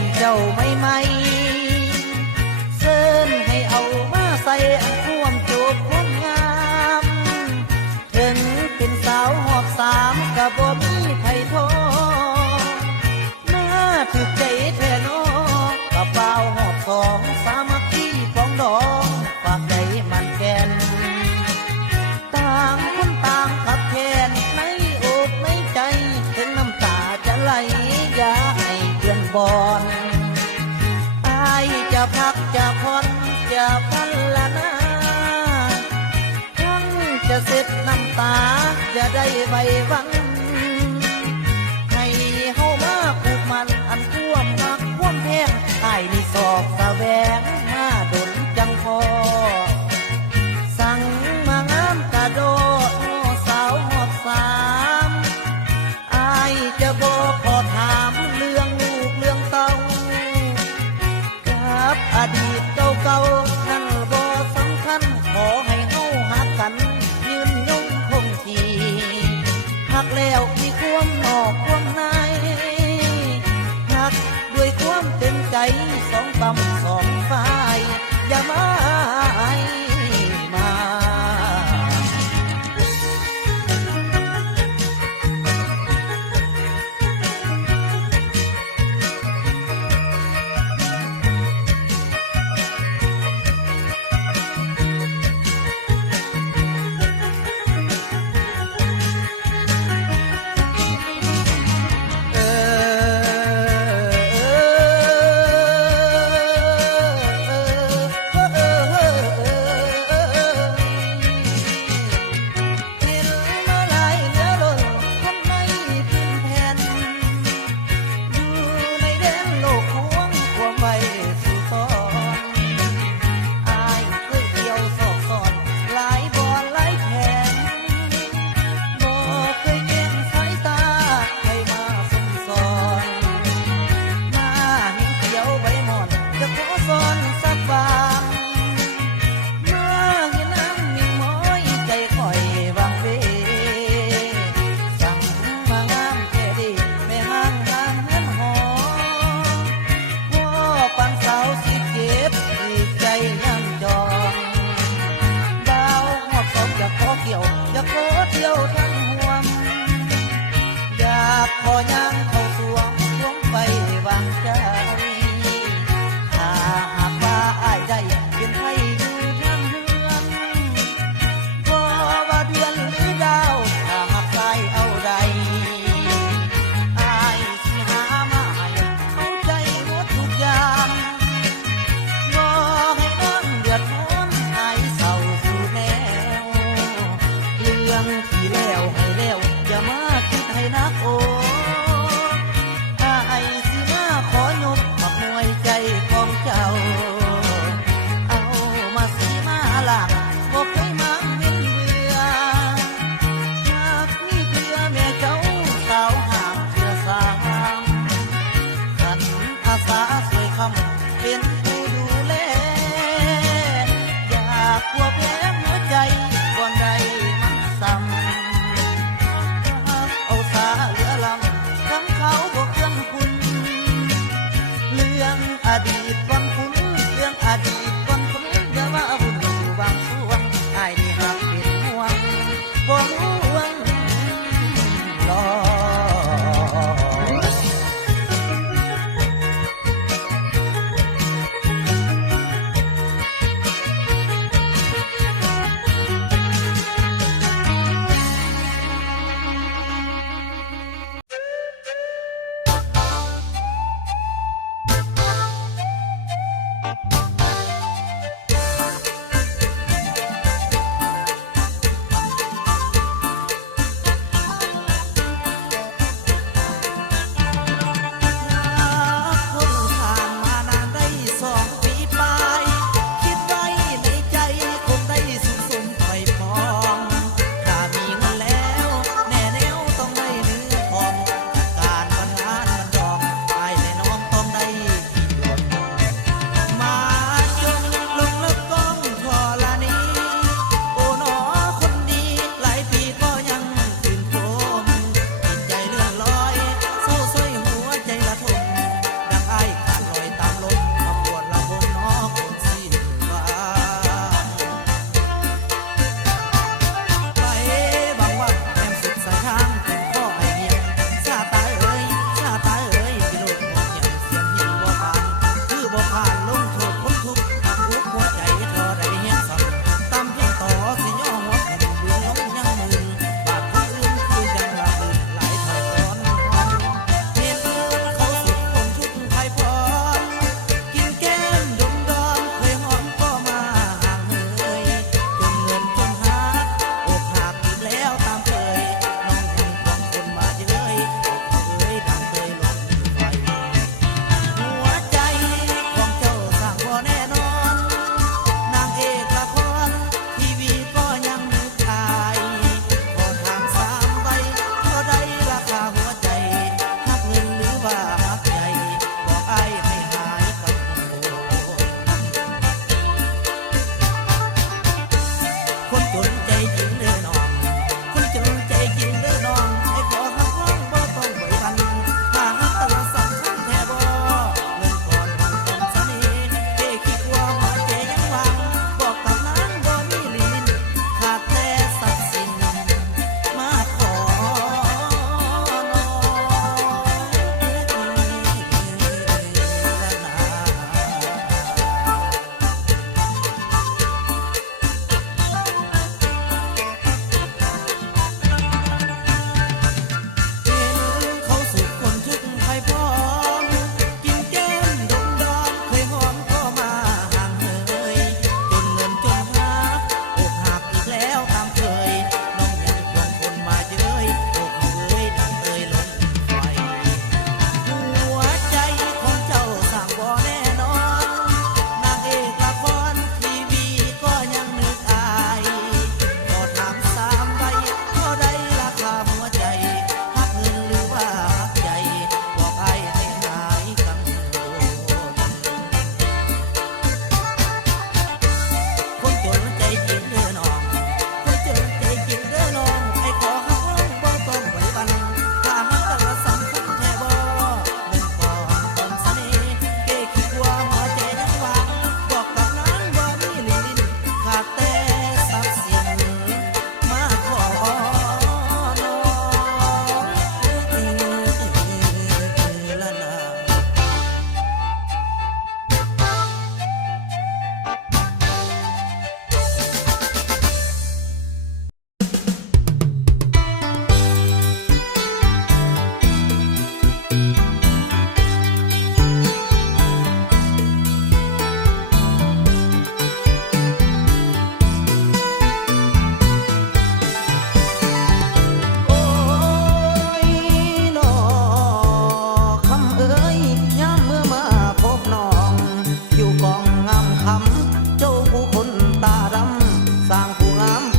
มเจ้าไม่เซินให้เอามาใส่อันท่วมจูบความงามถึงเป็นสาวหอบสามก็บ่มีไผโทน่าถูกใจแท้น้อกระเป๋าหอบสองสามัคคีปองดองฝากใจมันแก่นต่างคนต่างขับแค้นในอกในใจถึงน้ำตาจะไหลอย่าให้เดือนบอนอายจะพักจะผ่อนจะพันละนาทั้งจะเสร็จน้ำตาจะได้ไว้วันให้เฮามาผูกมันอันท่วมหักท่วมแพงอายนี่สอบตะแวงมาดนจังพอสั่งมางามกระโดดสาวหอบสามอายจะบอกขอถามเรื่องลูกเรื่องเต้ากับอดีตเก่าๆนั่นบ่สำคัญขอให้เฮาหักกันยืนยงคงที่หักแล้วที่ความนอกความในหักด้วยความเต็มใจสองตำสองฝ่ายอย่ามาขอย่างเข้าสวงสวงไปวางใจถ้าหากว่าอ้ายได้เป็นไทยอยู่ทั้งเรือนบ่ว่าเดือนหรือดาวถ้าหากใจเอาใดอ้ายสิหามาให้เข้าใจหมดทุกอย่างบ่ให้น้องเดือดร้อนอ้ายเศร้าสู่แนวเรื่องที่แล้ว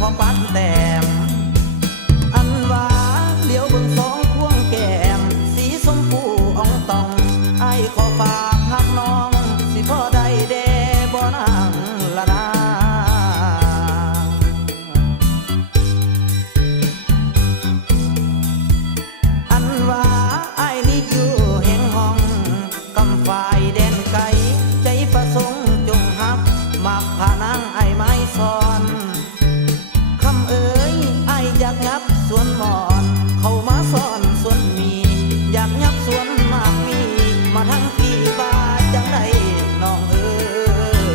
ขอปัดแต้มอันว่าเลี้ยวเบิ่งสองพวงแก้มสีชมพูอ่องตองไอ้ขอฝากหักน้องสิพ่อได้แด่บ่นางละนาอันว่าไอ้นี่อยู่แห่งห้องกำฝ่ายแดนไกลใจประสงค์จงฮับมักพานางไอ้ไม้ซ้อนคำเอ๋ยไอ้อยากยับสวนหมอนเข้ามาซ่อนสวนมีอยากยับสวนมากมีมาทั้งพี่บ้าจังได้น้องเอ๋ย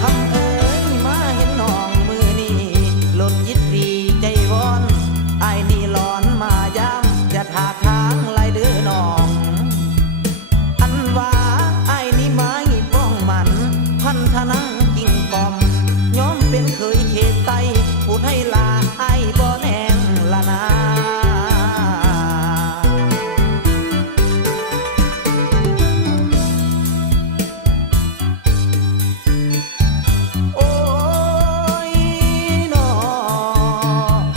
คำเอ๋ยมาเห็นน้องมือนี้ลดยิดดีใจวอนไอ้นี่หลอนมาย้ำจะถากทางไล่เดือน้องอันว่าไอ้นี่ไม้ป้องมันพันธนังกิ่งกอมย้อมเป็นเคยเขตไตผู้ให้ลาไอ้บ่แนงละนาโอ้ยนอ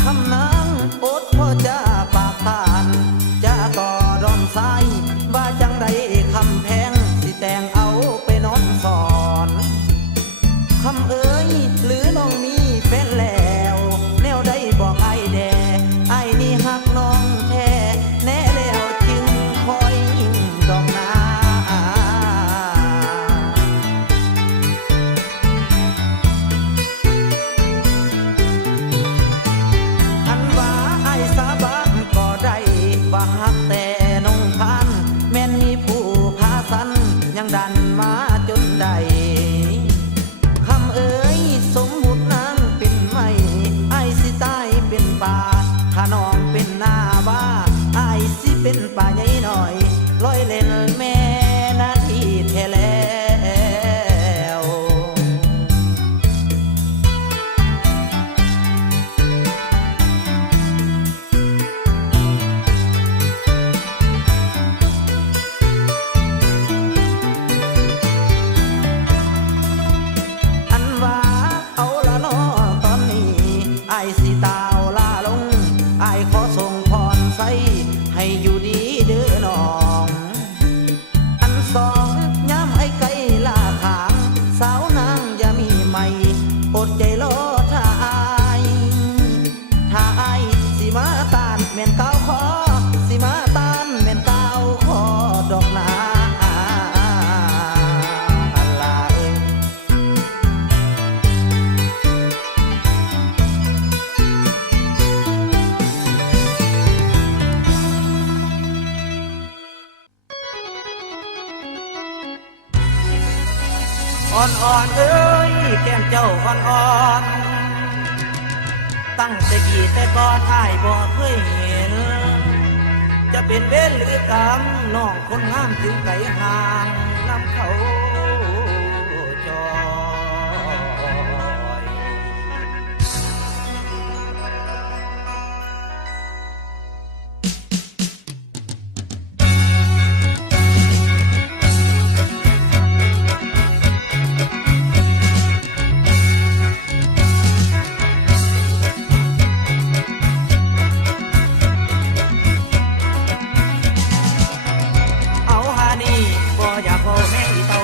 คำนางอดพ่อจะปากทานจะก่อดอนซ้ายว่าจังใดคำแพงสิแต่งเอาไปนอนสอนคำเอ๋ยหรือน้องมีแฟนแล้วแนวได้บอกไอ้แด่ไอ้นี่หักน้องแท้แน่แล้วจึงคอยยิ่งดอกนาอันว่าไอ้สาบานก็ได้ว่าหักแต่นงทานแม่นมีผู้พาสันยังดันมาจนได้คำเอ๋ยสมมุตินางเป็นไม่ไอ้สิตายเป็นป่าถ้าน้องเป็นหน้าบ้าไอ้สิเป็นป่าใหญ่หน่อยลอยเล่นแม่นาทีแท้แล้วอันว่าเอาละน้อตอนนี้ไอ้สิตาวลาลงไอ้ขอส่งพรใส่ให้อยู่ดีเด้อน้องอันสองย้ำไอ้ไก่ลาขางสาวนางอย่ามีไม่อดใจรอถ้าอายถ้าอายสิมาตานแม่นก้าวคอสิมาตานแม่นก้าวคอดอกนาอัลลาเอ้ยอ่อนๆเอ้ยแก้มเจ้าอ่อนๆตั้งแต่กี่แต่ก่อนอ้ายบ่เคยเห็นจะเป็นเวรหรือกรรมน้องคนงามถึงไกลห่างนำเขาจอย เอาหานี่บ่อยากเว้าแม่อีเต่า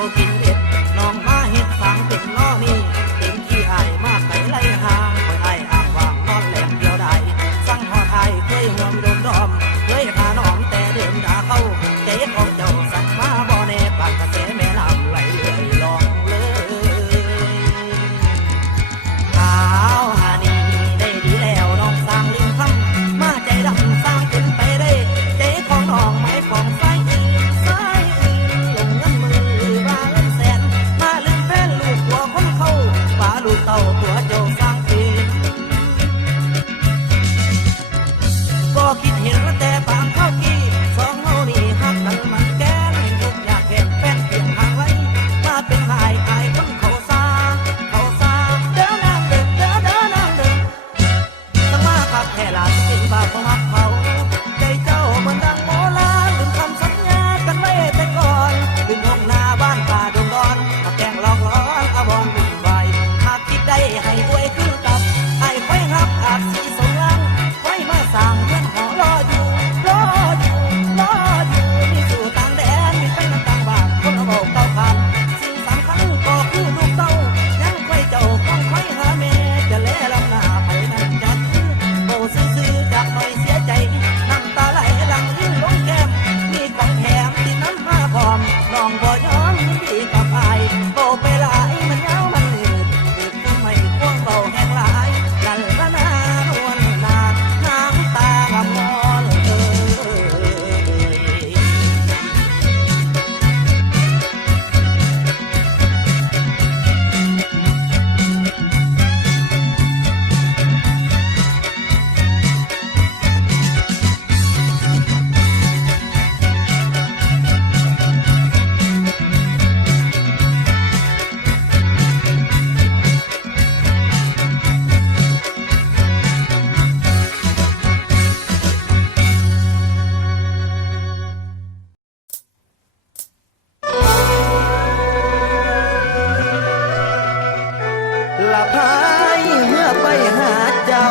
ว้หาเจ้า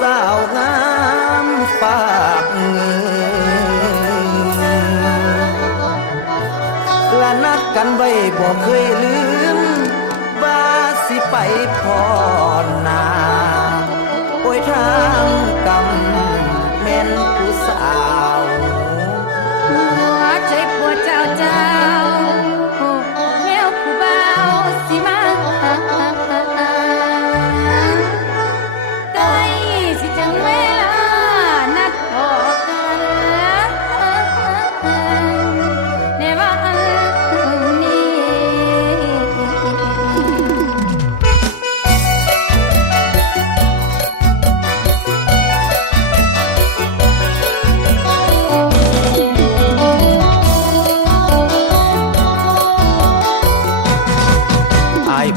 สาวงามปากเงินละนัดกันไว้บ่เคยลืมว่าสิไปพอนาโอ้ยทางกำแม่นผู้สาวหัวใจปวดเจ้าแมวผู้เบาสิมาใกล้สิถึงเวลานัดพอกันในวันนี้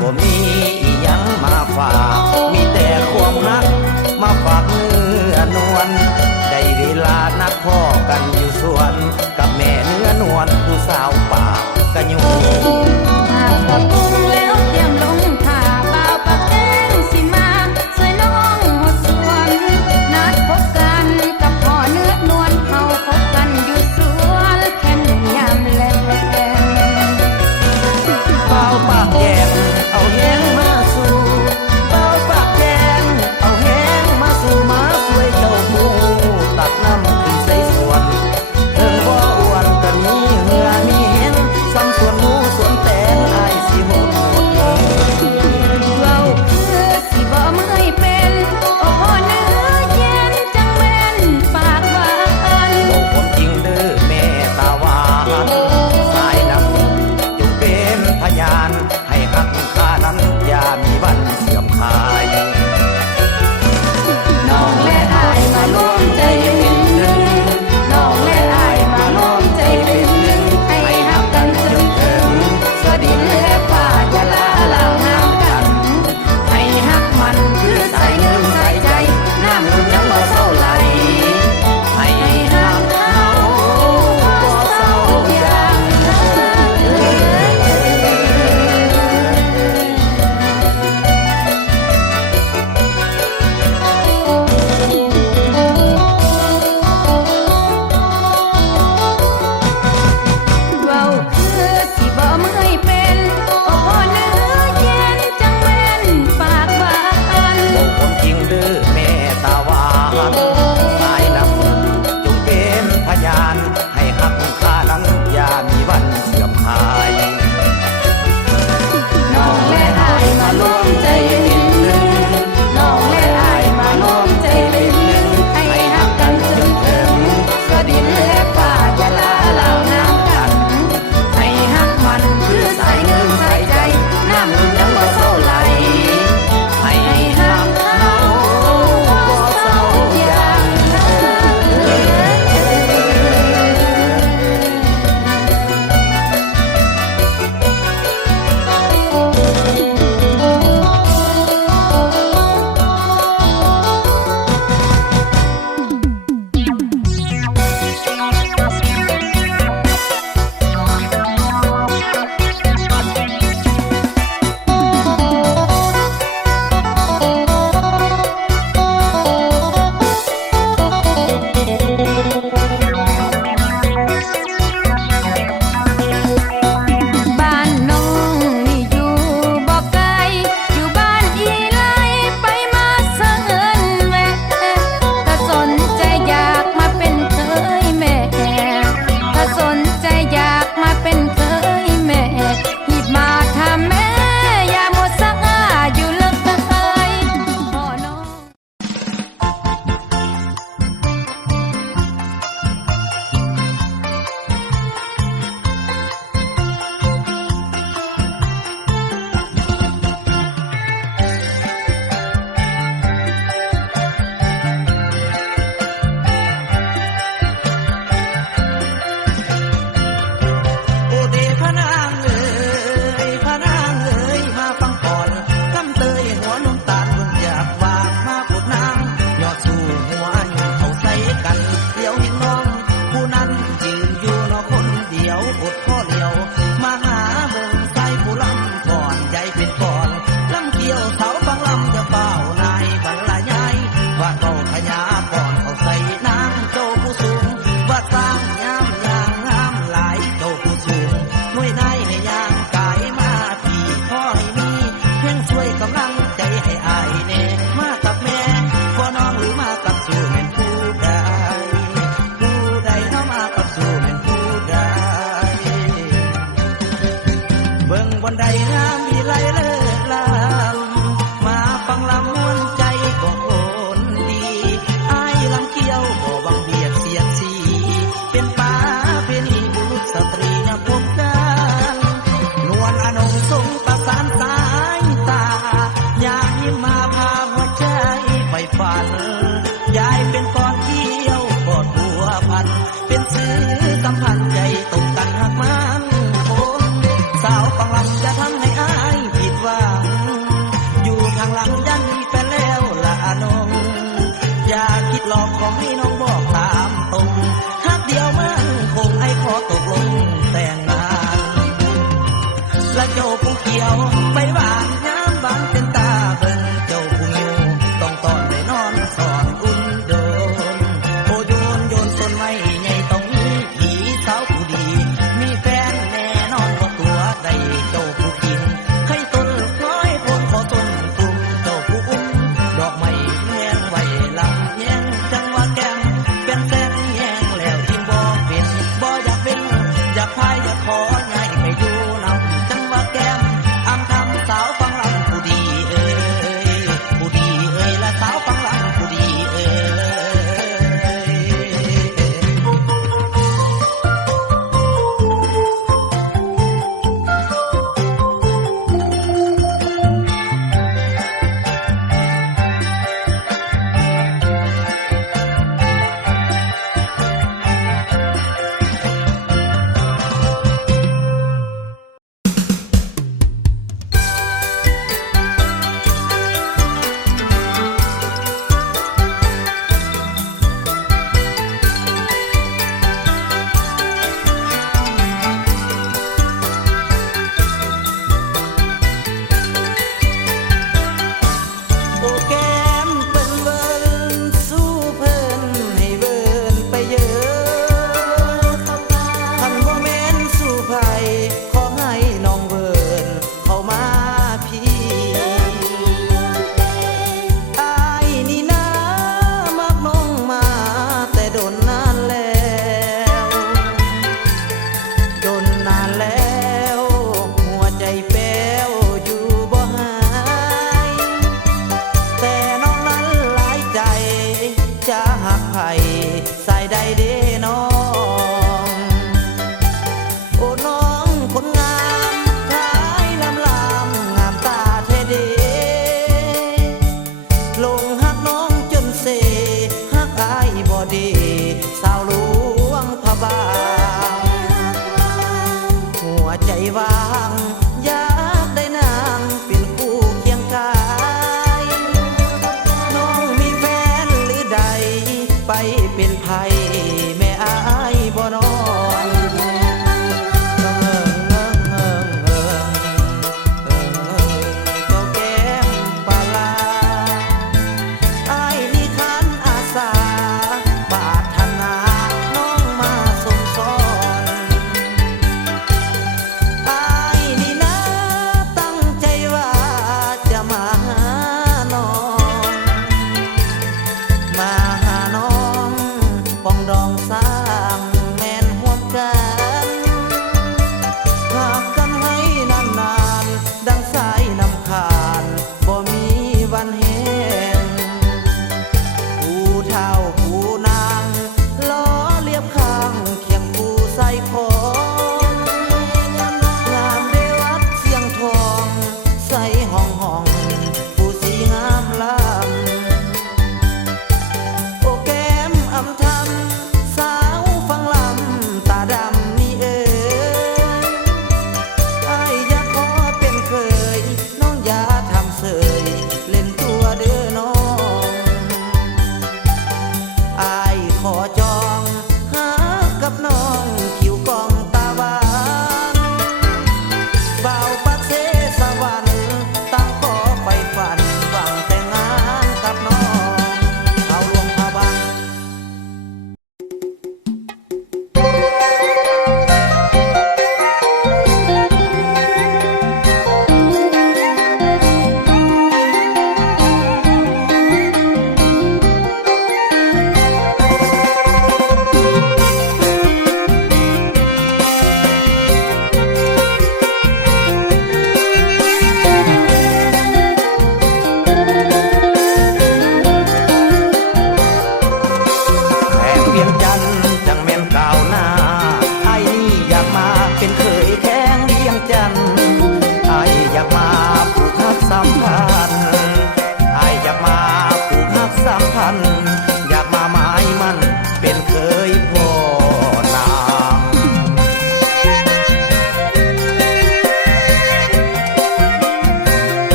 บ่มีอิหยังมาฝากมีแต่ความรักมาฝากเนื้อนวลได้เวลานัดพ่อกันอยู่สวนกับแม่เนื้อนวลผู้สาวปากกะยูหากกระปุงแล้วเตรียมลงท่าบ่าวปากแดงสิมาสวยน้องหดสวนนัดพบกันกับพ่อเนื้อนวลเฮาพบกันอยู่สวนแค่หนุ่มยามแลงบ่าวปากแดงเอาแหงมาสู่บ่าวปากแดงเอาแหงมาสู่มาสวยเจ้าผู้ตักน้ำขึ้นใส่สวนเพิ่งบ่อ้วนก็มีเหงื่อมีแหงซ้ำสวนหมูสวนแตงอ้ายสิโหดเว้าคือสิบ่เมื่อยเป็นโอ้พ่อเนื้อเย็นจังแม่นปากหวานโลกคนจริงเด้อแม่ตาหวานสายน้ำจงเป็นพยานให้หักค่านั้นอย่ามีวันเสื่อมคลายน้องและอายมาร่วมใจเป็นหนึ่งน้องและอายมาร่วมใจเป็นหนึ่งให้หักกันจนถึงสวดินและฟ้าอย่าลาลางห่างกันให้หักมันคือใส่เงินใส่ใจน้ำมันยังบ่เศร้าไหลให้หักเขาบ่เศร้าอย่างเว้าคือสิบ่เมื่อยเป็นโอ้พ่อเนื้อเย็นจังแม่นปากหวาน โลกคนจริงเด้อแม่ตาหวานสายน้ำจงเป็นพยานให้หักค่านั้นอย่ามีวันเสื่อมคลาย น้องและอายมาร่วมใจเป็นหนึ่งน้องและอายมาร่วมใจเป็นหนึ่งให้หักกันจนถึงสวดินและฟ้าอย่าลาลางห่างกันให้หักมันคือใส่เงินใส่ใจน้ำมันยังบ่เศร้าไหลให้หักเขาบ่เศร้าอย่างบ้านน้องนี่อยู่บ่ไกลอยู่บ้านอีไลไปมาเสิร์นแวะถ้าสนใจอยากมาเป็นเคยแม่ถ้าสนใจอยากมาเป็นเคยแม่หีบมาทำแม่อย่าหมดสักอยู่เลยพ่อน้อง โอเดพะนางเอ๋ยพะนางเอ๋ยมาฟังก่อนกำเตยหัวน้ำตาลเพิ่งอยากฝากมาพูดนางยอดสู่หัวอยู่เขาใส่กันเดี๋ยวเห็นน้องผู้นั้นยืนอยู่นอคนเดียวอดข้อเดียวมาหาเบิ่งใส่ผู้ลำก่อนใหญ่ บนใดงามมีไรเลิศลำมาฟังลำมวนใจก็คนดีไอ้ลำเกี้ยวบ่หวังเบียดเสียดสีเป็นป้าเป็นบุรุษสตรียามพบกันนวลอนงทรงประสานสายตายายยิ้มมาพาหัวใจไปฝันยายเป็นก้อนเกี้ยวกอดหัวพันเป็นซื้อกำพันใจตรงกันหักมันสาวฟังลำจะทำให้อายผิด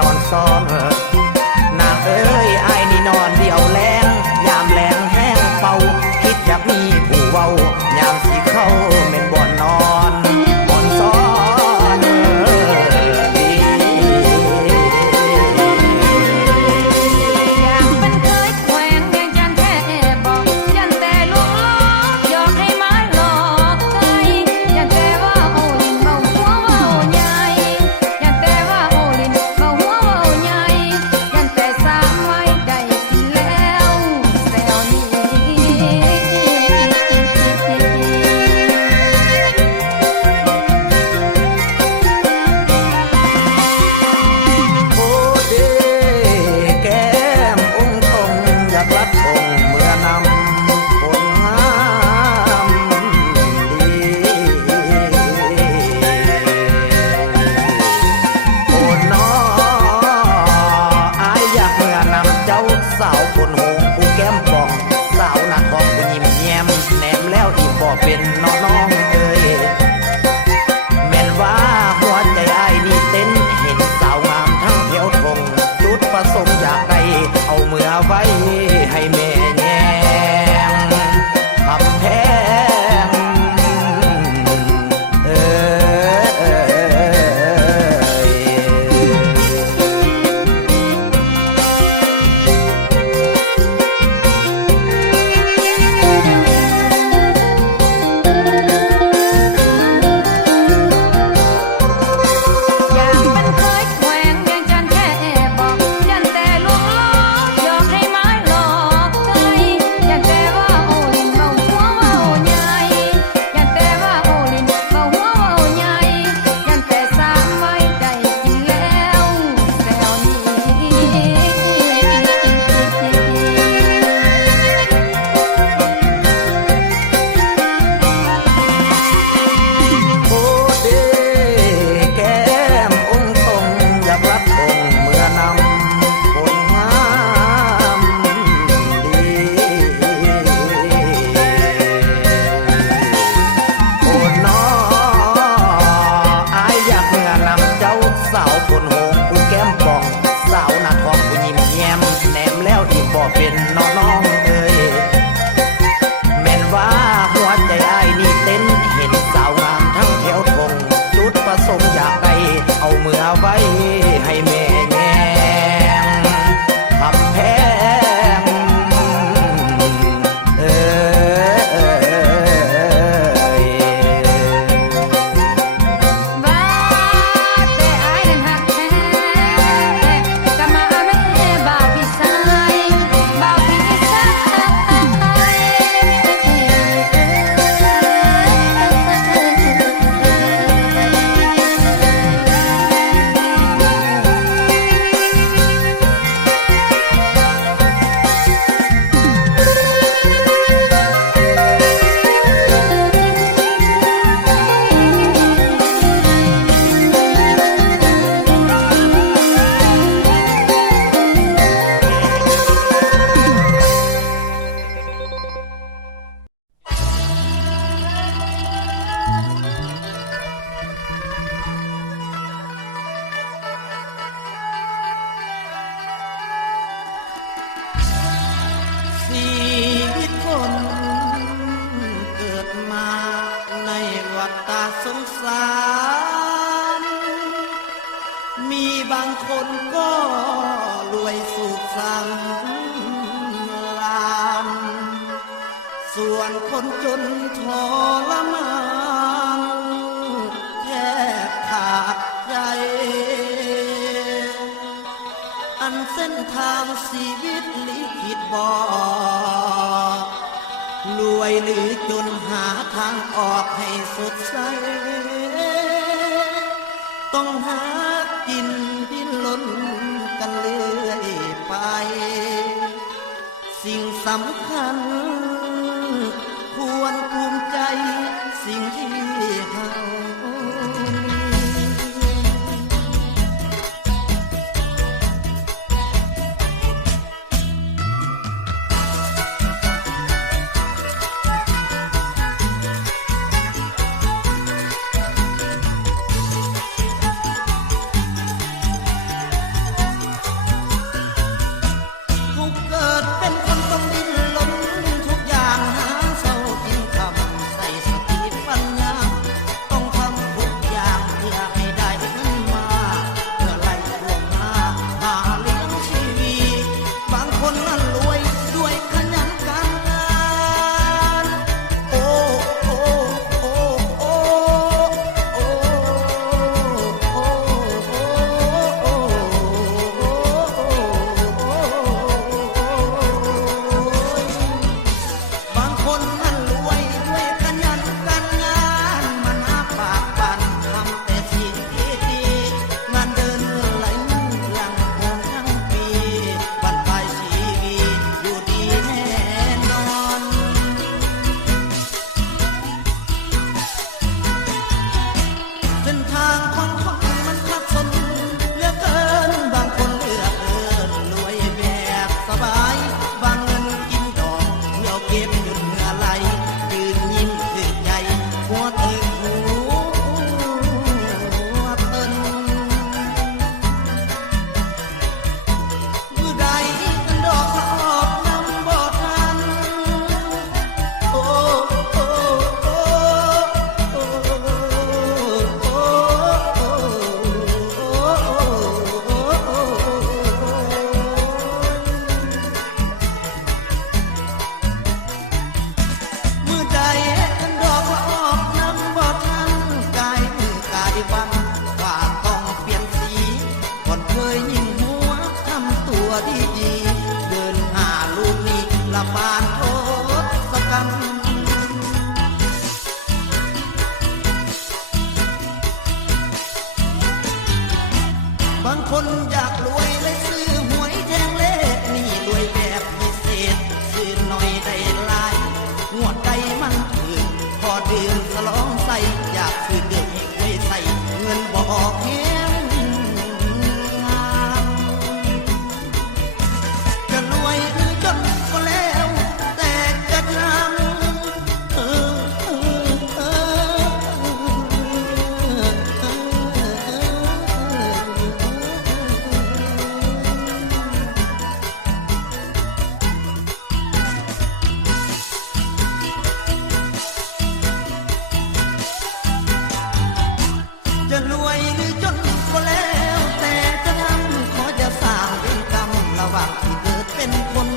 นอนซ้อนนางเอ้ยอายนี่นอนเดียวแรงยามแรงแห้งเป่าคิดอยากมีผู้เว้ายามสิเข้าแม่นบ่นอนบ่อนซ้อนดี อยากเป็นเคยแขวงเวียงจันทน์แท้บอกยันแต่ลวงล้อหยอกให้ไม้หลอกใครยันแต่ว่าโอลินเบาหัวเบาใหญ่ยันแต่ว่าโอลินเบาหัวเบาใหญ่ยันแต่สามไว้ได้กินแล้วแซวนี้ โอ้เดแก้มองค์ทรงอยากรัดองค์เมื่อนำผลงามดีโอ้น้ออายอยากเมื่อนำเจ้าสาวคนหงผู้แก้มป่องสาวหน้าทองผู้ยิ้มแย้มแหนมแล้วที่บ่เป็นน้องเอ้ย แม่นว่าหัวใจอ้ายนี่เต้นเห็นสาวงามทั้งแถวทงจุดประสงค์อยากได้เอาเมื่อไว้ให้แม่แยงคำแพงเอ้ย อยากเป็นเคยแขวงเวียงจันทน์แท้บอกยันแต่ลวงล้อหยอกให้ไม้หลอกใครยันแต่ว่าโอลินเบาหัวเบาใหญ่ยันแต่ว่าโอลินเบาหัวเบาใหญ่ยันแต่สามไว้ได้กินแล้วแซวนี้ โอ้เดแก้มองค์ทรงอยากรัดองค์เมื่อนำผลงามดีโอ้น้ออายอยากเมื่อนำเจ้าสาวคนหงผู้แก้มป่องสาวหน้าทองผู้ยิ้มแย้มแหนมแล้วที่บ่เป็นน้องเอ้ย แม่นว่าหัวใจอ้ายนี่เต้นเห็นสาวงามทั้งแถวทงจุดประสงค์อยากได้เอาเมื่อไว้ให้แม่แยงคำแพงเอ้ย ว่าแต่อายนั้นหักแท้ก็มาแม่บ่าวพี่ชายบ่าวพี่ชาย ชีวิตคนเกิดมาในวัฏสงสาร มีบางคนก็รวยสุขสันต์ลาน ส่วนคนจนทรมานแทบขาดใจ อันเส้นทางชีวิตลิขิตบอกรวยหรือจนหาทางออกให้สดใส ต้องหากินดิ้นรนกันเรื่อยไป สิ่งสำคัญควรภูมิใจสิ่งที่เฮา กัน บางคนอยากรวยเลยซื้อหวยแทงเลขนี่รวยแบบพิเศษซื้อหน่อยได้หลายงวดใดมันถึงพอดื่มสลองใส่อยากซื้อเดือดให้ไว้ใส่เงินบอกเพียงงานจะรวยหรือจนก็แล้วแต่จะทำจะรวยหรือจนก็แล้วแต่จะทำขอจะสร้างเป็นกรรมระหว่างที่เกิดเป็นคน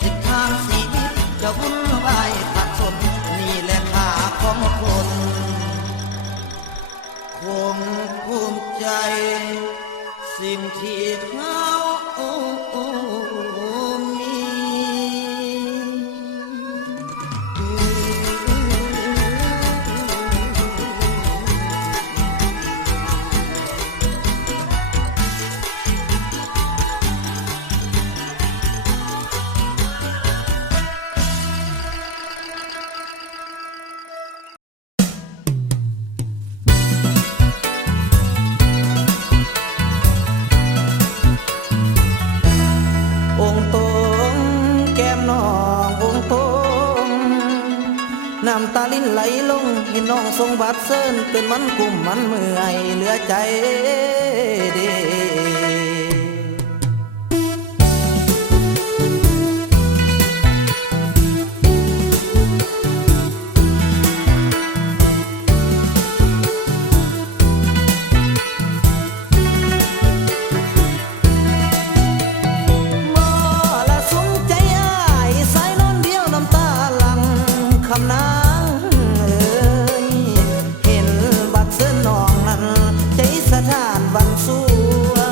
ทิศทางชีวิตจะวุ่นวายขัดสนนี่แหละค่าของคนคงภูมิใจ สิ่งที่เขามี องค์ตรงแก้มน้ององค์ตรงน้ำตาลิ้นไหลลงเห็นน้องทรงบาดเซินเป็นมันกลุ่มมันเมื่อยเหลือใจเด้คำนางเอ่ยเห็นบัดเสื้อน้องนั้นใจสะท้านวันสว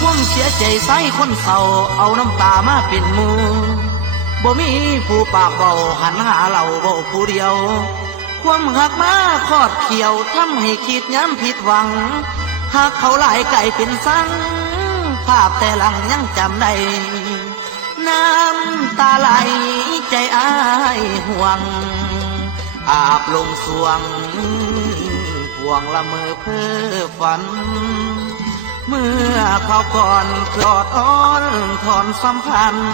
ความเสียใจใส่คนเศร้าเอาน้ำตามาเป็นหมู่บ่มีผู้ปากเบาหันหาเราเบาผู้เดียวความหักมาคอดเขียวทำให้คิดย้ำผิดหวังหากเขาหลายไก่เป็นสังภาพแต่หลังยังจำได้น้ำตาไหลใจอ้ายห่วงอาบลงสวงพวงละเมอเพ้อฝันเมื่อเขาก่อนกอดอ้อนถอนสัมพันธ์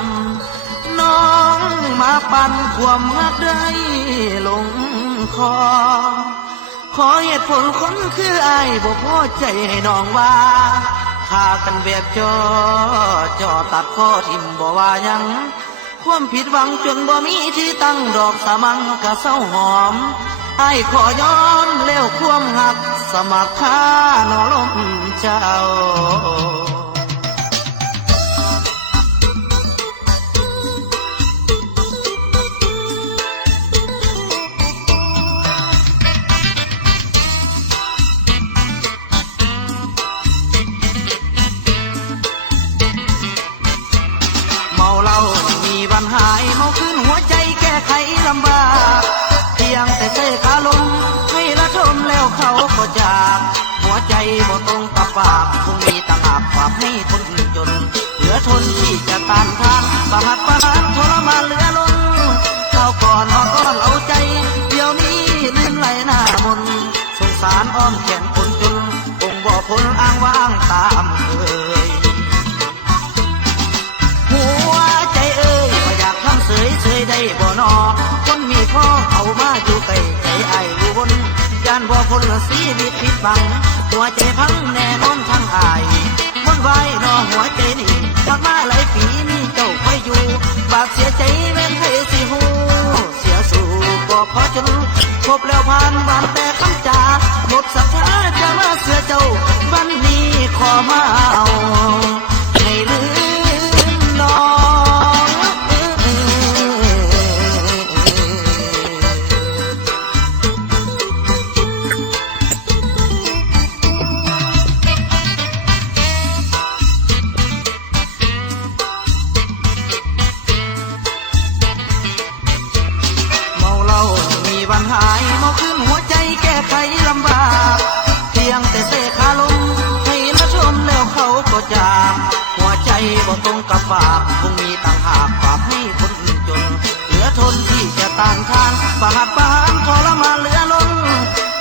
น้องมาปั่นความหักได้ลงคอขอเหตุผลคนคืออายบ่พอใจให้น้องว่าฆ่ากันแบบจ่อตัดคอทิ่มบ่ว่ายังความผิดหวังจนบ่มีที่ตั้งดอกสะมังกะเศร้าหอมไอ้ขอย้อนเลี้ยวความหักสมัครค่านอลมเจ้าเมาเหล้ามีวันหายเมาขึ้นหัวใจแก้ไขลำบากเพียงแต่เสคาลมให้ละทมแล้วเขาก็จากหัวใจบ่ตรงกับปากคงมีต่างหากฝากให้คนจนเหลือทนที่จะต้านทานประหัตประหารทรมานเหลือล้นข้าวก่อนนอนอ้อนเอาใจเดี๋ยวนี้ลืมไหลหน้ามนสงสารอ้อมแขนคนจนคงบ่พ้นอ้างว้างตามเคยหัวใจเอ้ยว่าอยากทำเสยได้บ่นอคนมีพ่อเอามาอยู่ใกล้ใจไอ้อยู่บนย่านบ่พ้นสีวิตผิดบังหัวใจพังแน่นอนทั้งอายมันไว้นอหัวใจนี่ทักมาหลายปีนี่เจ้าคอยอยู่บาดเสียใจแม่นให้สิหูเสียสู่ก็พอจนพบแล้วผ่านวันแต่คำจาหมดศรัทธาจะมาเสียเจ้าวันนี้ขอมาเอาให้ลืมน้องวันหายเมาขึ้นหัวใจแก้ไขลำบากเพียงแต่เสคาลมให้ละชมแล้วเขาก็จากหัวใจบ่ตรงกับปากคงมีต่างหากฝากให้คนจนเหลือทนที่จะต้านทานประหัตประหารทรมานเหลือล้น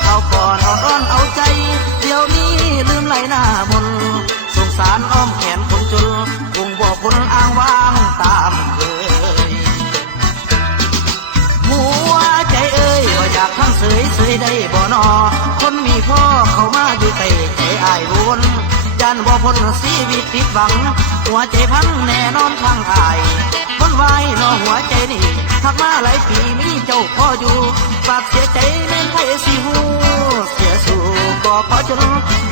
เขาก่อนอ่อนอ้อนเอาใจเดี๋ยวนี้ลืมไหลหน้ามนสงสารอ้อมแขนคนจนคงบ่พ้นอ้างว้างตามเคยหัวใจเอ้ยว่าอยากทำเสยได้บ่นอคนมีพ่อเข้ามาอยู่ใกล้ใจอ้ายวนยันบ่พ้นชีวิตผิดหวังหัวใจพังแน่นอนทางอ้ายมันไว้นอหัวใจนี่ทักมาหลายปีมีเจ้าพ่ออยู่ฝากเสียใจแม่นไผสิหูเสียสู่ก็พอจน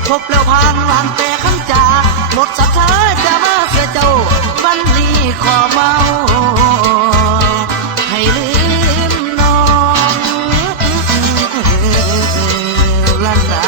พบแล้วผ่านวันแต่คำจาหมดศรัทธาจะมาเสียเจ้าวันนี้ขอเมาให้ลืมน้องละนา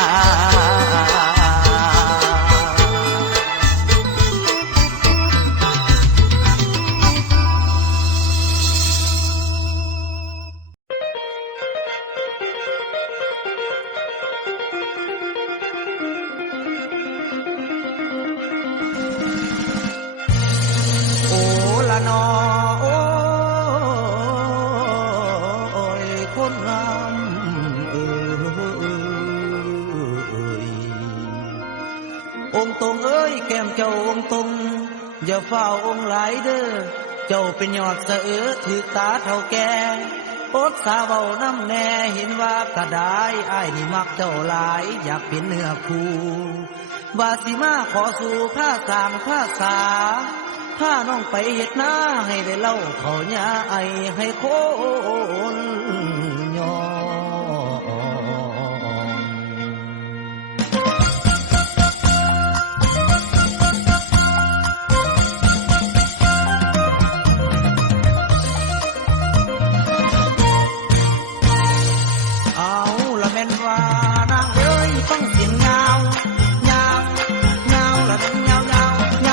โอ้ละนอโอ้ยคนงามเอ้ยองค์ตรงเอ้ยแก้มเจ้าองค์ตรงอย่าเฝ้าองค์หลายเด้อเจ้าเป็นยอดสะถือตาเท่าแก่โอดสาเบาน้ำแน่เห็นว่ากระดายอ้ายนี่มักเจ้าหลายอยากเป็นเนื้อคู่ว่าสิมาขอสู่ผ้าสางผ้าสาถ้าน้องไปเฮ็ดนาให้ได้เล่าเขาหญ้าไอให้คนยอเอาละแม่นว่านางเอ้ยต้องเสียงยาวละนั้นยาว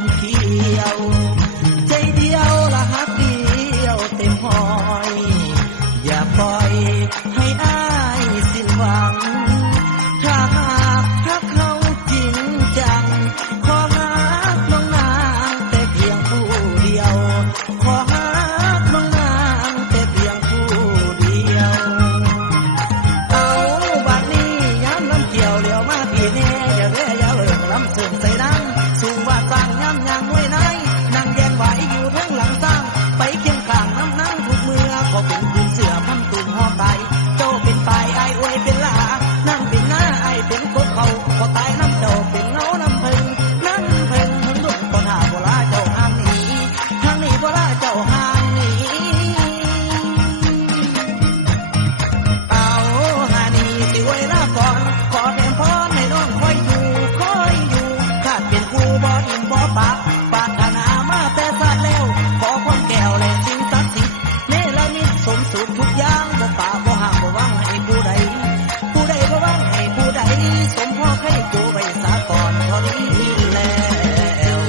มเขียวใจเดียวละหักเดียวเต็มหอยอย่าปล่อยให้อ้ายสิ้นหวังถ้าหากทักเขาจริงจังขอหักน้องนางแต่เพียงผู้เดียวขอหักน้องนางแต่เพียงผู้เดียวเอาบัดนี้ย้ำน้ำเกี่ยวเหลียวมาพี่แน่อย่าเร่อย่าเลิกล้ำเสื่อมใส่นังสู่ว่าสร้างย้ำยังด้วยนายนั่งแยงไหวอยู่ทั้งหลังสร้างไปเคียงข้างน้ำนั่งทุกเมื่อขอเป็นคืนเสือพันตุ่มหอไก่เจ้าเป็นปลายไอ้อวยเป็นลานั่งเป็นหน้าไอ้เป็นกบเขาพอตายน้ำเจ้าเป็นเงาน้ำเพิงน้ำเพิงทั้งดวงตนหาโบราเจ้าห่างหนีทางนี้โบราเจ้าห่างหนีเอาหานีสิไว้ลาก่อนขอแทนพรให้น้องคอยอยู่ถ้าเป็นกูบ่อิ่มบ่ปากปากขนามาแต่ซาดแล้วขอพรแก้วและสิ่งศักดิ์สิทธิ์เนรมิตสมสุขทุกอย่างบ่ป่าบ่ห่างบ่วังให้ผู้ใดบ่วังให้ผู้ใดสมพ่อให้จูไว้สาก่อนเท่านี้แล้ว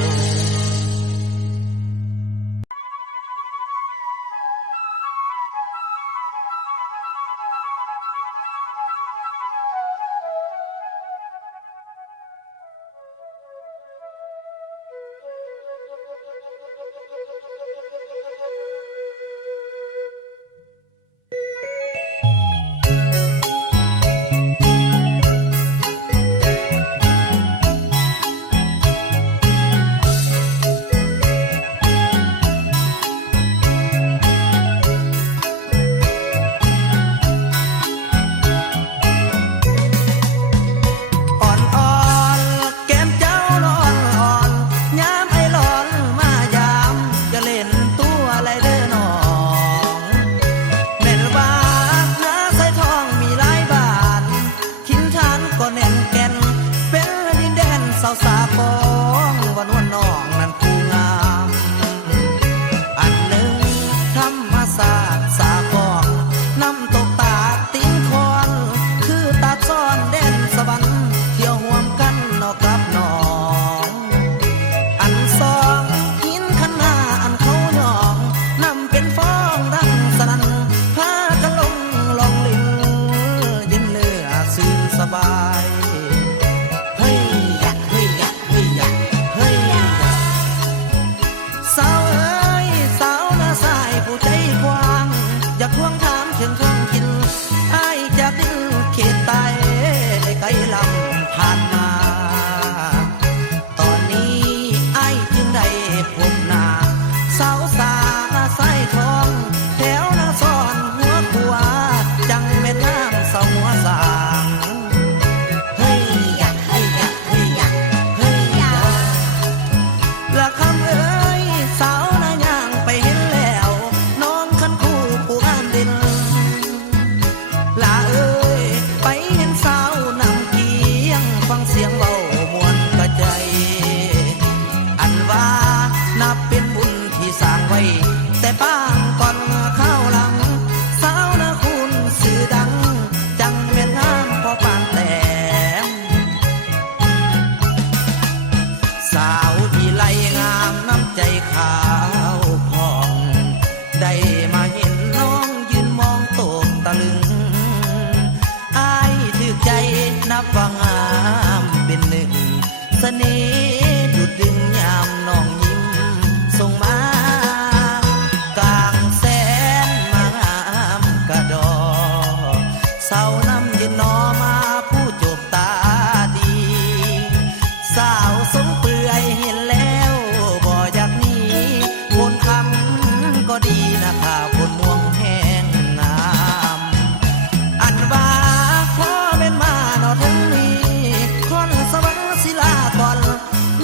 น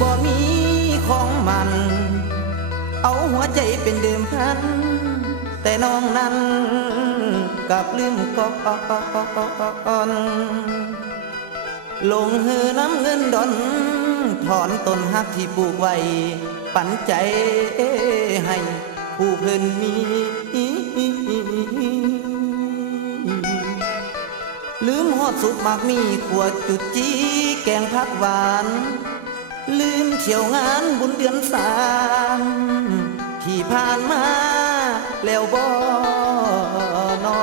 บ่มีของมัน เอาหัวใจเป็นเดิมพัน แต่น้องนั้นกลับลืมก่อนลงหือน้ำเงินดอนถอนต้นหักที่ปลูกไว้ ปันใจให้ผู้เพิ่นมี ลืมฮอดสุกมากมีขวดจุดจีแกงผักหวาน ลืมเที่ยวงานบุญเดือนสามที่ผ่านมาแล้วบ่นอ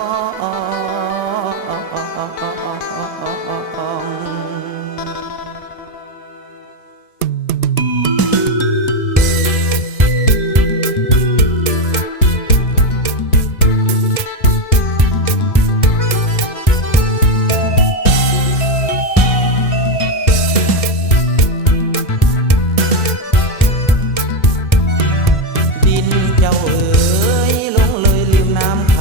ดินเจ้าเอ๋ยลงเลยลืมน้ำค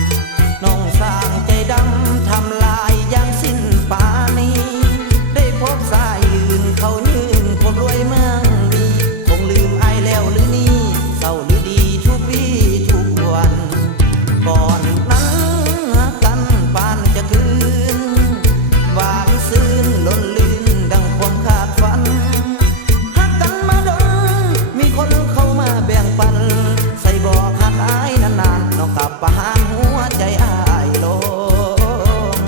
ำน้องสร้างใจดำทำลายอย่างสิ้นปานีได้พบสายอื่นเขายืนคนรวยเมืองมีคงลืมอายแล้วหรือนี่เศร้าหรือดีทุกวี่ทุกวัน ก่อนนั้นรักกันปานจะคืนหวานซื่นล้นลื่นดังความคาดฝัน หักกันมาดนมีคนเข้ามาแบ่งปัน ใส่บอกหักอายนานๆน้องกลับประหารหัวใจอายลง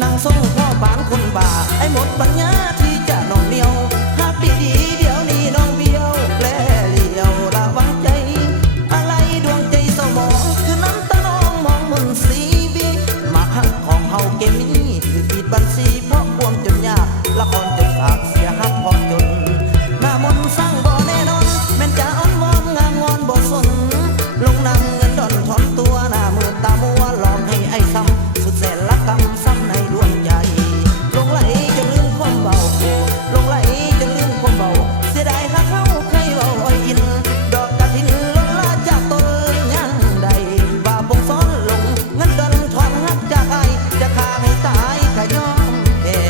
นั่งส่งพ่อปานคนบ้าไอ้หมดปัญญาที่จะน้องเหนียวหักดีๆเดี๋ยวนี้น้องเบี้ยวแปลเลี้ยวระวังใจอะไรดวงใจเศร้าหมองคือน้ำตาน้องมองมนสีบีมาหักของเฮาเกมนี้คือปิดบัญชีเพราะความจนยากละครจนฝากเสียหักพอจนหน้ามนต์สร้างบ่แน่นอนแม่นจะอ้อนวอนงามงอนบ่สนลงนำเงินดอนถอนตัวหน้ามือตามัวหลอกให้ไอ้ซ้ำสุดแสนละกำซ้ำในดวงใจลงไหลจนลืมความเบาลงไหลจนลืมความเบาเสียดายหักเฮาเคยเว้าอ้อยอินดอกกฐินล้นลาจากต้นยังใดว่าปงซ้อนลงเงินดอนถอนหักจากไอ้จะฆ่าให้ตายก็ยอมแพ้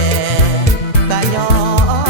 ก็ยอม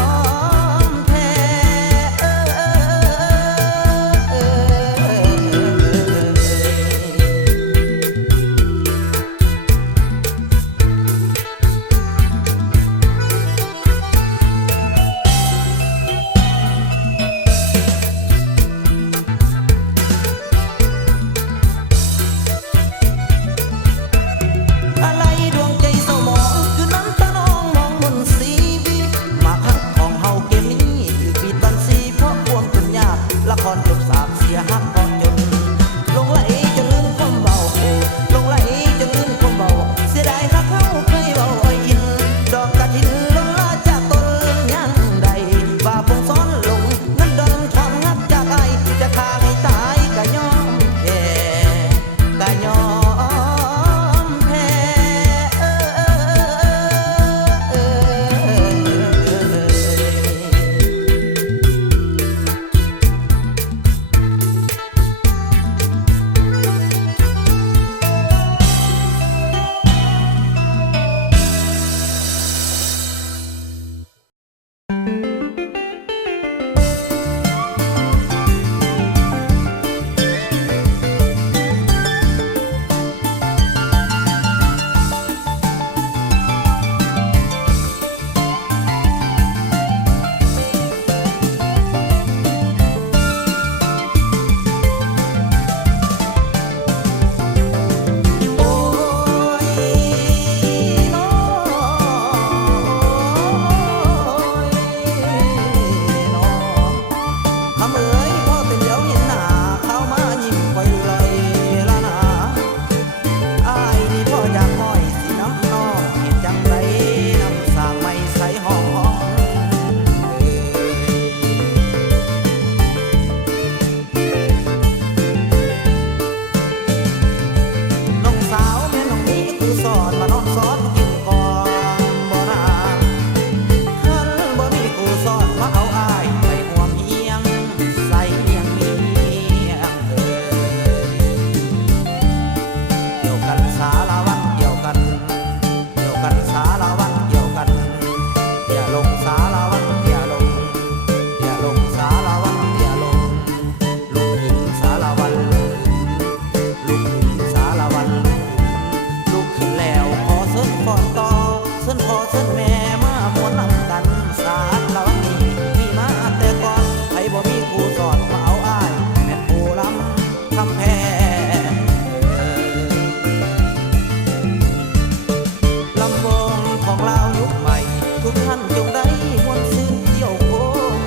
กท่านจงได้มวลซื่นเที่ยวโคง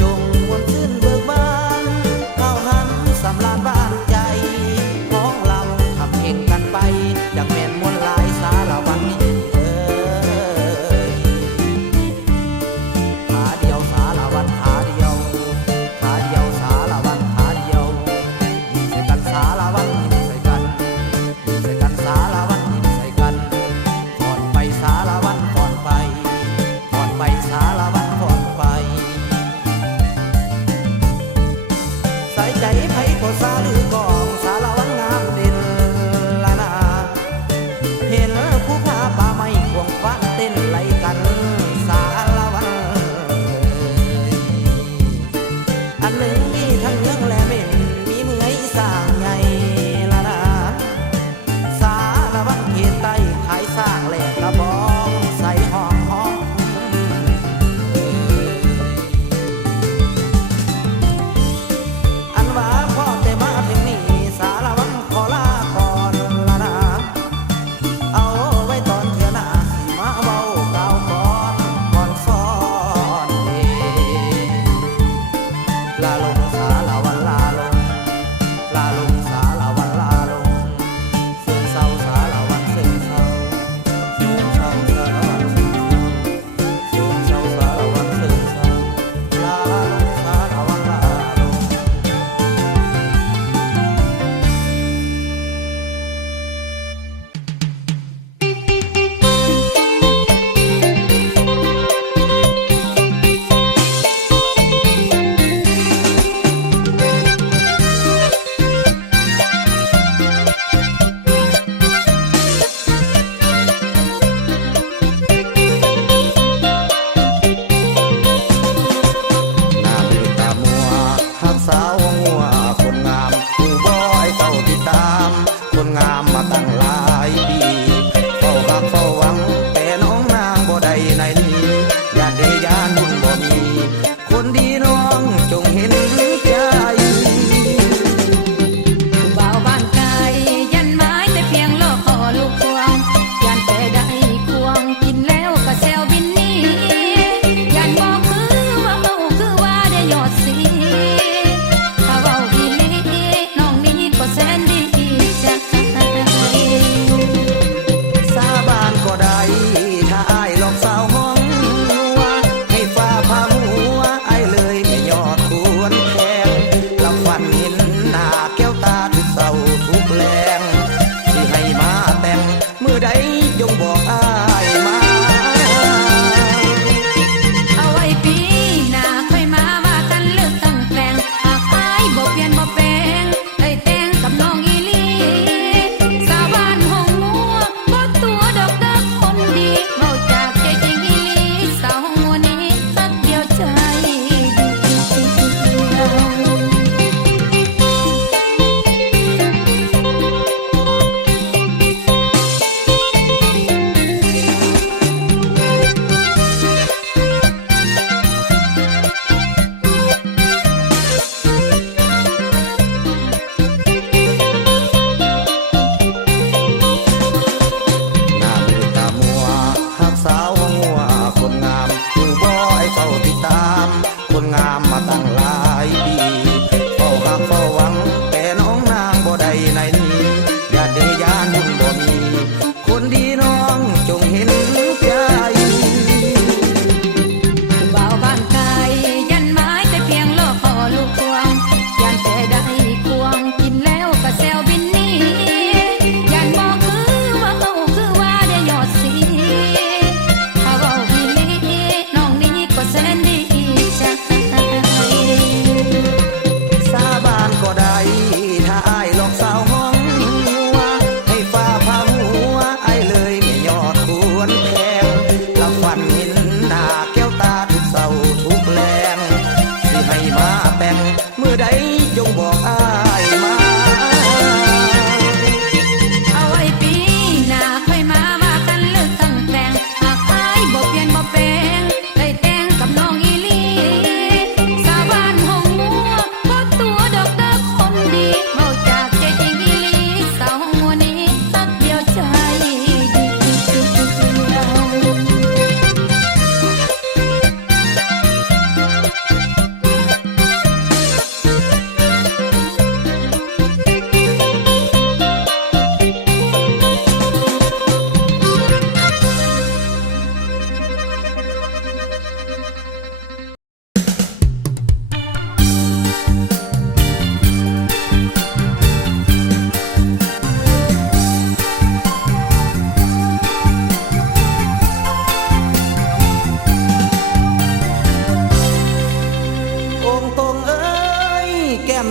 จงมวลซื่นเบิกบานเข้าหันสำราญบ้านใจพ้องลำขับเพ่งกันไปอย่างแม่นมวลลายสารวันนี้เอ้ยขาเดียวสารวันขาเดียวขาเดียวสารวันขาเดียวยิ้มใส่กันสารวันยิ้มใส่กันยิ้มใส่กันสารวันยิ้มใส่กันก่อนไปสารวันก่อนไปก่อนไปสารวันก่อนไปใส่ใจไผก็สาลือกองสารวันงามเด่นละนาเห็นผู้พาป่าไม้ควงฟันเต้นไหลกันสารวันอันหนึ่งมีทั้งเนื้อและเม่นมีเมื่อยสร้างไงละนาสารวันเขตใต้ขายสร้างแหลกกระบองใส่ห้องห้องอันว่าพ่อแต่มาถึงนี่สารวันขอลาก่อนละนาเอาไว้ตอนเถื่อหน้าสิมาเว้ากล่าวก่อน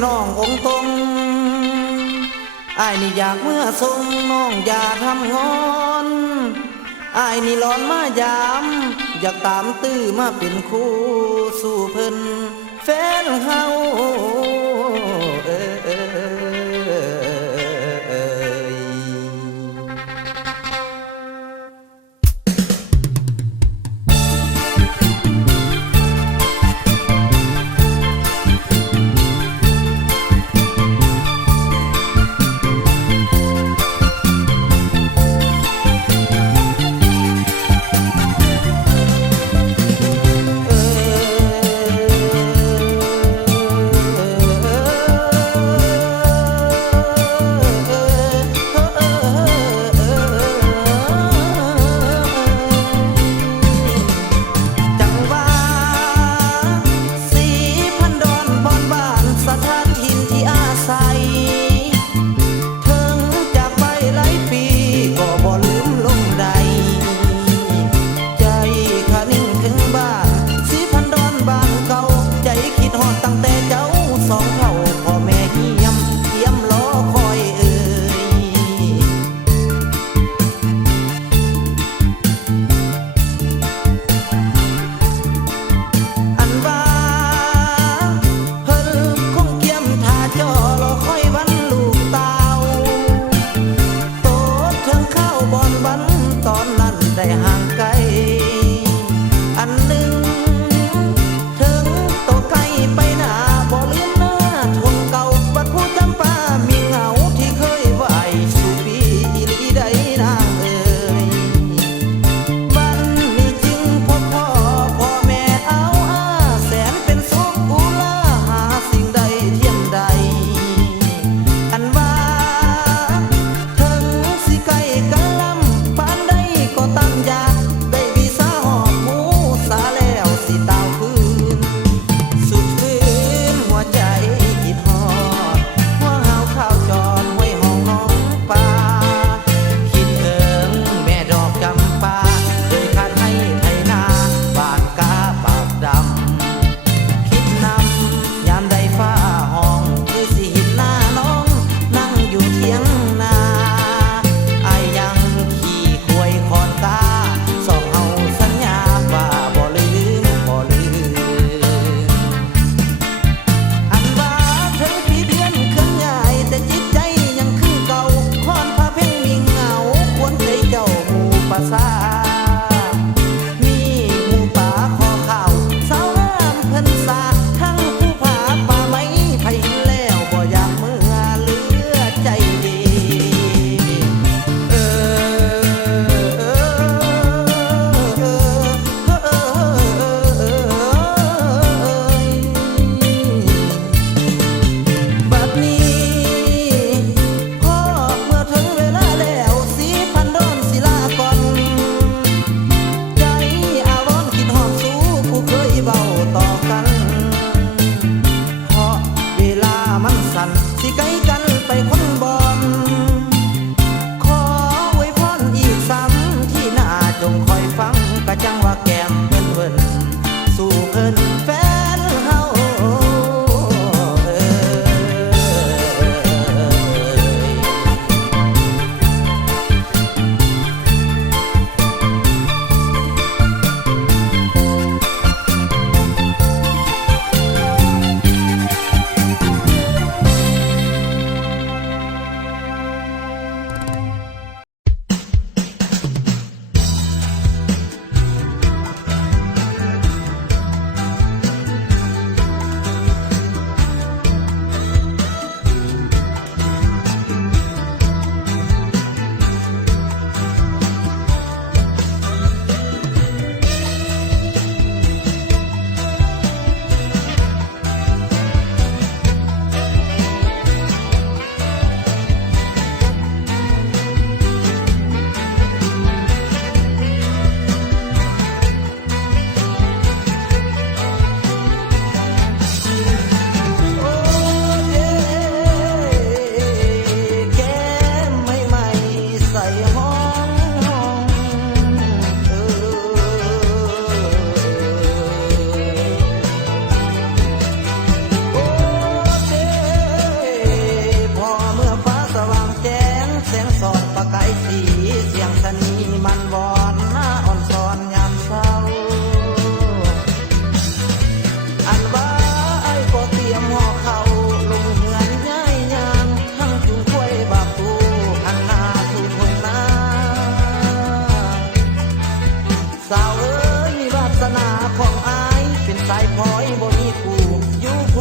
น้ององค์ตรงอ้ายนี่อยากเมื่อทรงน้องอย่าทำงอนอ้ายนี่ร้อนมายามอยากตามตื้อมาเป็นคู่สู่เพิ่นแฟนเฮา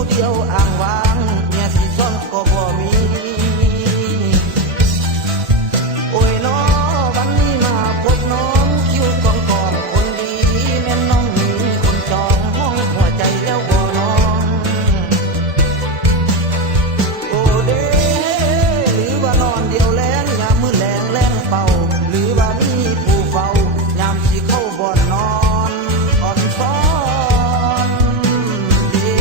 เดียวอ้างว้างเมียสิซ่อนก็บ่มี โอ้ยน้อวันนี้มาพบน้องคิวกองกองคนดีแม่นน้องมีคนจองห้องหัวใจแล้วบ่น้อง โอ้เด้หรือว่านอนเดียวแลงยามมือแลงแลงเป่าหรือว่ามีผู้เฝ้ายามสิเข้าบ่อนนอนอ่อนซ้อนเด้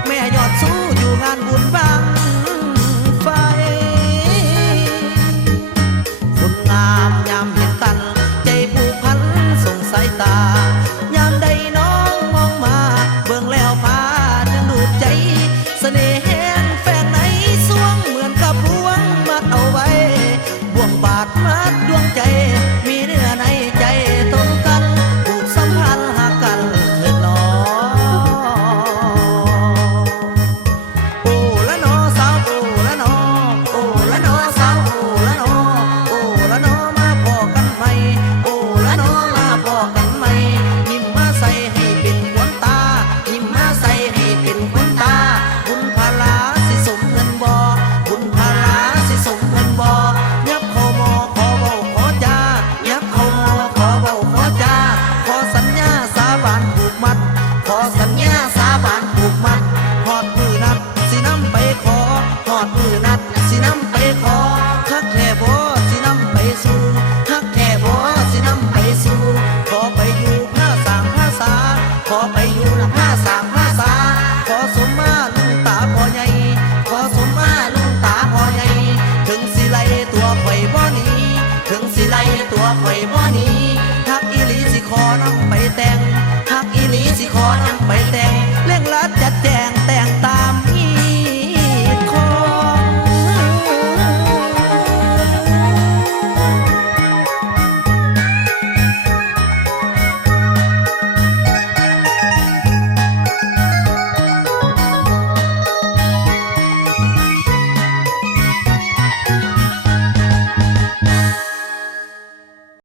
กแม่ยอดสู้อยู่งานบุญบังไฟคนงามยามเห็นกันใจผูกพันส่งสายตายามใดน้องมองมาเบิ่งแล้วพาดึงดูดใจเสน่ห์แห้งแฝงในสวงเหมือนกับพวงมัดเอาไว้บ่วงบาดมัดดวงใจมีเนื้อในใจตรงกันผูกสัมพันธ์หากันเถิดน้อโอ้ละน้อสาวโอ้ละน้อโอ้ละน้อสาวโอ้ละน้อโอ้ละน้อมาพอกันไหมโอ้ละน้อมาพอกันไหมยิ้มมาใส่ให้เป็นขวัญตายิ้มมาใส่ให้เป็นขวัญตาบุญพาลาสิสมเงินบ่บุญพาลาสิสมเงินบ่ยับเข้าหมอขอเว้าขอจายับเข้าหมอขอเว้าขอจาขอสัญญาสาบานผูกมัดขอสัญญาสาบานผูกมัดฮอดมือนัดสินำไปขอฮอดมือนัดสินำไปขอฮักแท้บ่สินำไปสู่ฮักแท้บ่สินำไปสู่ขอไปอยู่ผ้าสางผ้าสาขอไปอยู่ผ้าสางผ้าสาขอสมมาลุงตาพ่อใหญ่ขอสมมาลุงตาพ่อใหญ่ถึงสิไลตัวข่อยบ่หนีถึงสิไลตัวข่อยบ่